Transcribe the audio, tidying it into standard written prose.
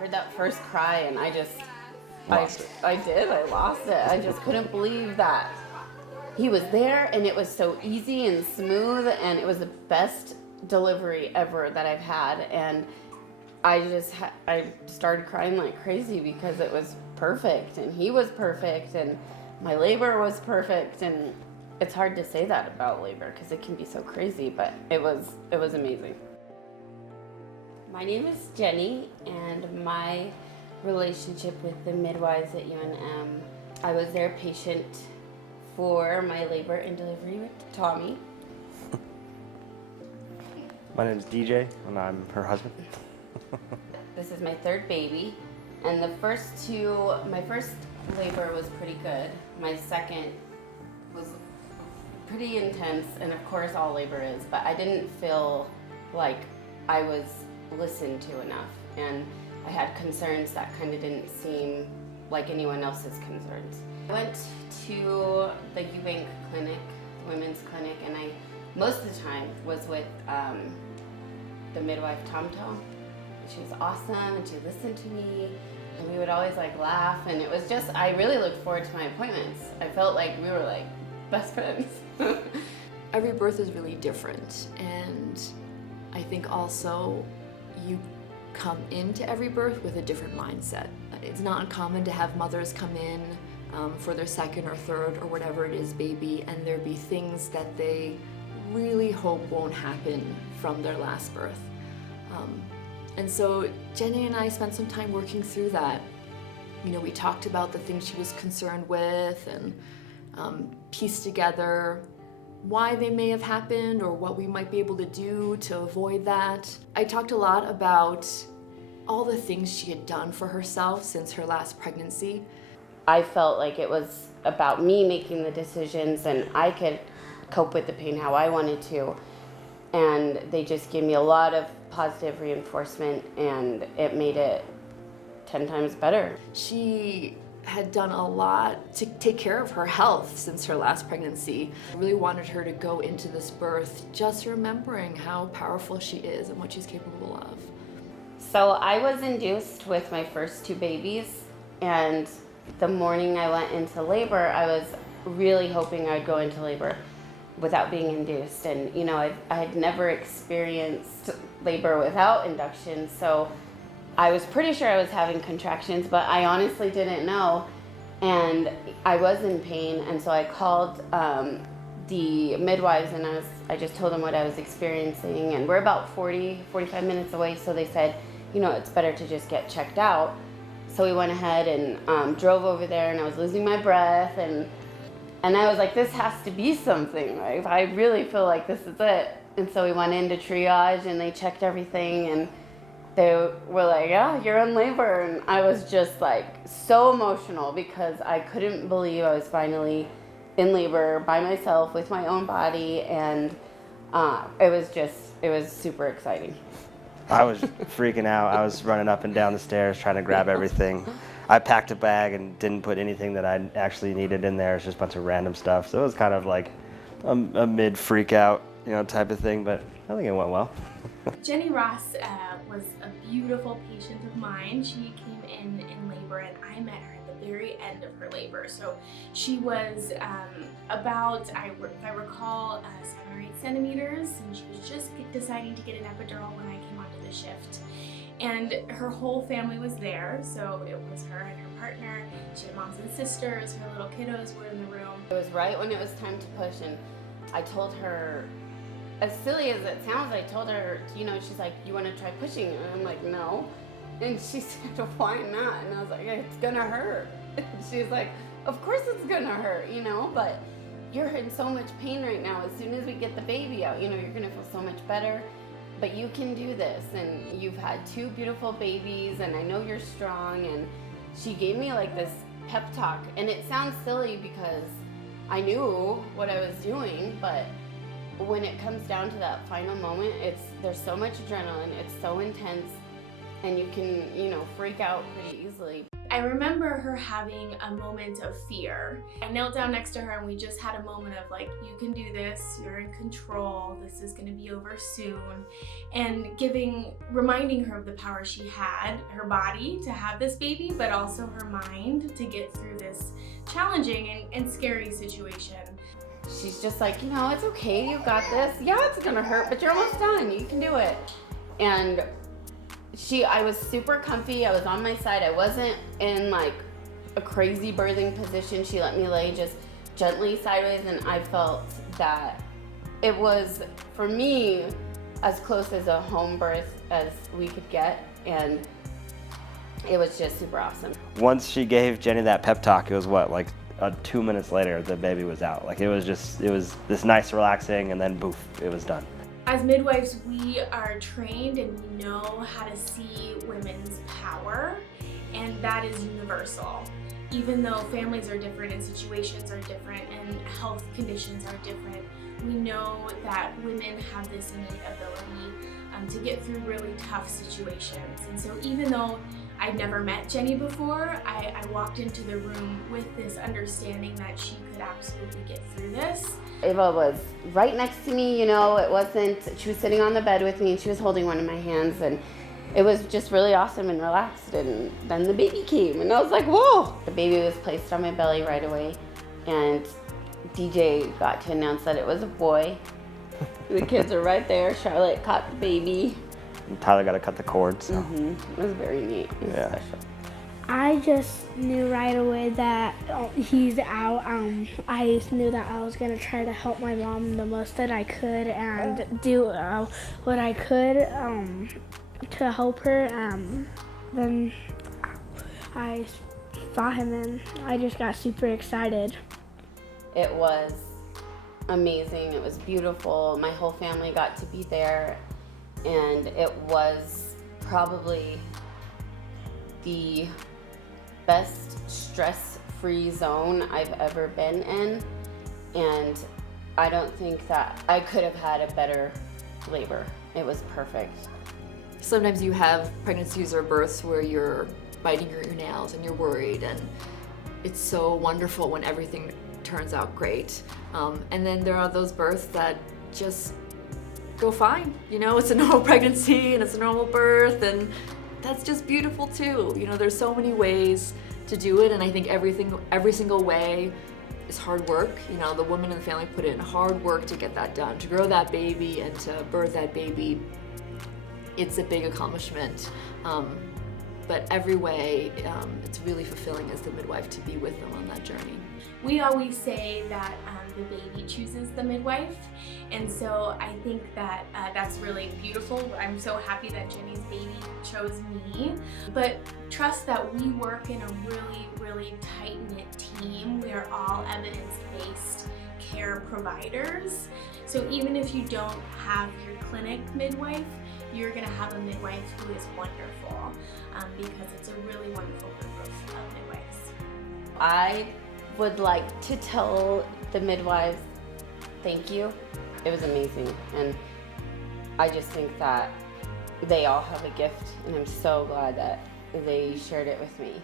heard that first cry and I just, Lost it. I lost it. I just couldn't believe that he was there, and it was so easy and smooth, and it was the best delivery ever that I've had. And I started crying like crazy because it was perfect, and he was perfect, and my labor was perfect. And it's hard to say that about labor because it can be so crazy, but it was amazing. My name is Jenny, and my relationship with the midwives at UNM, I was their patient for my labor and delivery with Tommy. My name is DJ, and I'm her husband. This is my third baby, and my first labor was pretty good. My second was pretty intense, and of course all labor is, but I didn't feel like I was listened to enough, and I had concerns that kind of didn't seem like anyone else's concerns. I went to the UBank clinic, women's clinic, and I most of the time was with the midwife Tomto. She was awesome, and she listened to me, and we would always like laugh, and it was just, I really looked forward to my appointments. I felt like we were like best friends. Every birth is really different, and I think also you come into every birth with a different mindset. It's not uncommon to have mothers come in for their second or third or whatever it is baby, and there be things that they really hope won't happen from their last birth. And so Jenny and I spent some time working through that. You know, we talked about the things she was concerned with and pieced together why they may have happened or what we might be able to do to avoid that. I talked a lot about all the things she had done for herself since her last pregnancy. I felt like it was about me making the decisions, and I could cope with the pain how I wanted to. And they just gave me a lot of positive reinforcement, and it made it 10 times better. She had done a lot to take care of her health since her last pregnancy. I really wanted her to go into this birth just remembering how powerful she is and what she's capable of. So I was induced with my first two babies, and the morning I went into labor, I was really hoping I'd go into labor without being induced. And you know, I had never experienced labor without induction, so I was pretty sure I was having contractions, but I honestly didn't know. And I was in pain, and so I called the midwives, and I just told them what I was experiencing. And we're about 45 minutes away, so they said, you know, it's better to just get checked out. So we went ahead and drove over there, and I was losing my breath, and I was like, this has to be something. Like, I really feel like this is it. And so we went into triage, and they checked everything, and they were like, yeah, you're in labor. And I was just like so emotional because I couldn't believe I was finally in labor by myself with my own body. And it was super exciting. I was freaking out. I was running up and down the stairs trying to grab everything. I packed a bag and didn't put anything that I actually needed in there. It's just a bunch of random stuff. So it was kind of like a mid freak out, you know, type of thing, but I think it went well. Jenny Ross was a beautiful patient of mine. She came in labor, and I met her at the very end of her labor. So she was about, if I recall, 7 or 8 centimeters, and she was just deciding to get an epidural when I came onto the shift. And her whole family was there, so it was her and her partner. She had moms and sisters, her little kiddos were in the room. It was right when it was time to push, and I told her, as silly as it sounds, I told her, you know, she's like, you want to try pushing? And I'm like, no. And she said, why not? And I was like, it's gonna hurt. And she's like, of course it's gonna hurt, you know, but you're in so much pain right now. As soon as we get the baby out, you know, you're gonna feel so much better, but you can do this. And you've had 2 beautiful babies, and I know you're strong. And she gave me like this pep talk, and it sounds silly because I knew what I was doing, but when it comes down to that final moment, there's so much adrenaline, it's so intense, and you can, you know, freak out pretty easily. I remember her having a moment of fear. I knelt down next to her and we just had a moment of like, you can do this, you're in control, this is gonna be over soon. And reminding her of the power she had, her body to have this baby, but also her mind to get through this challenging and scary situation. She's just like, it's okay, you got this. Yeah, it's gonna hurt, but you're almost done, you can do it. And I was super comfy, I was on my side, I wasn't in like a crazy birthing position. She let me lay just gently sideways, and I felt that it was, for me, as close as a home birth as we could get, and it was just super awesome. Once she gave Jenny that pep talk, it was 2 minutes later, the baby was out. Like it was this nice relaxing, and then poof, it was done. As midwives, we are trained and we know how to see women's power, and that is universal. Even though families are different and situations are different and health conditions are different, we know that women have this innate ability to get through really tough situations. And so even though I'd never met Jenny before, I walked into the room with this understanding that she could absolutely get through this. Ava was right next to me, she was sitting on the bed with me and she was holding one of my hands, and it was just really awesome and relaxed. And then the baby came and I was like, whoa! The baby was placed on my belly right away, and DJ got to announce that it was a boy. The kids are right there. Charlotte caught the baby. And Tyler got to cut the cord, so. It was very neat. It was special. I just knew right away that he's out. I just knew that I was going to try to help my mom the most that I could and do what I could to help her. Then I saw him and I just got super excited. It was amazing. It was beautiful. My whole family got to be there, and it was probably the best stress-free zone I've ever been in, and I don't think that I could have had a better labor. It was perfect. Sometimes you have pregnancies or births where you're biting your nails and you're worried, and it's so wonderful when everything turns out great. And then there are those births that just go fine. It's a normal pregnancy and it's a normal birth, and that's just beautiful too. There's so many ways to do it, and I think every single way is hard work. The women in the family put in hard work to get that done, to grow that baby and to birth that baby. It's a big accomplishment. But every way, it's really fulfilling as the midwife to be with them on that journey. We always say that the baby chooses the midwife, and so I think that that's really beautiful. I'm so happy that Jenny's baby chose me, but trust that we work in a really, really tight-knit team. We are all evidence-based care providers, so even if you don't have your clinic midwife, you're going to have a midwife who is wonderful, because it's a really wonderful group of midwives. I would like to tell the midwives thank you. It was amazing, and I just think that they all have a gift, and I'm so glad that they shared it with me.